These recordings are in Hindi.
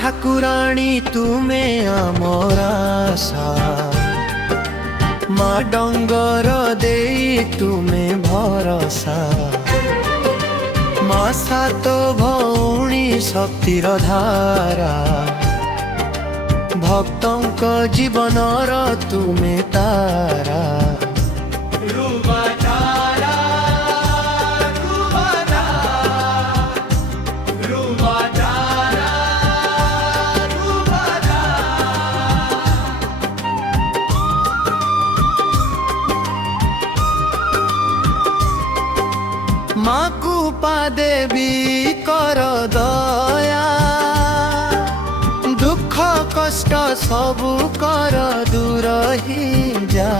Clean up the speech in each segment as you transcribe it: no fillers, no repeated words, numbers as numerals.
ठाकुराणी तुमे आमर आशा माँ डंगर दे तुमे भरसा माँ सात भौणी शक्तिर धारा भक्तंक जीवनर तुमे तारा माँ कृपा देवी कर दया दुख कष्ट सबु कर दूर ही जा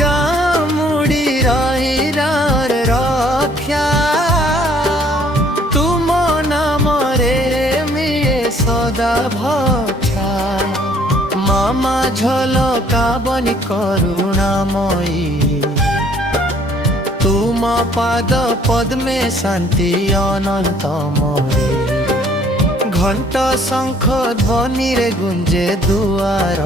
गाँ मुड़ी रही रक्षा तुम नाम रे मिले सदा भक्षा मामा झलका बनी करुणामयी तुम पाद पद्मे शांति अनंतमयी घंट शंख ध्वनि रे गुंजे दुआर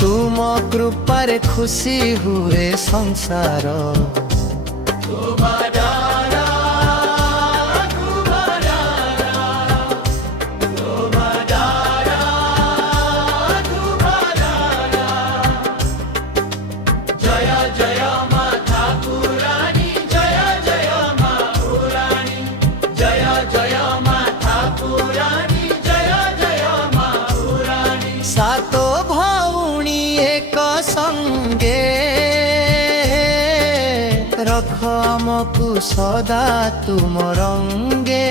तुम कृपारे खुशी हुए संसार सातो भौणी एक संगे रख हमकु सदा तुम रंगे।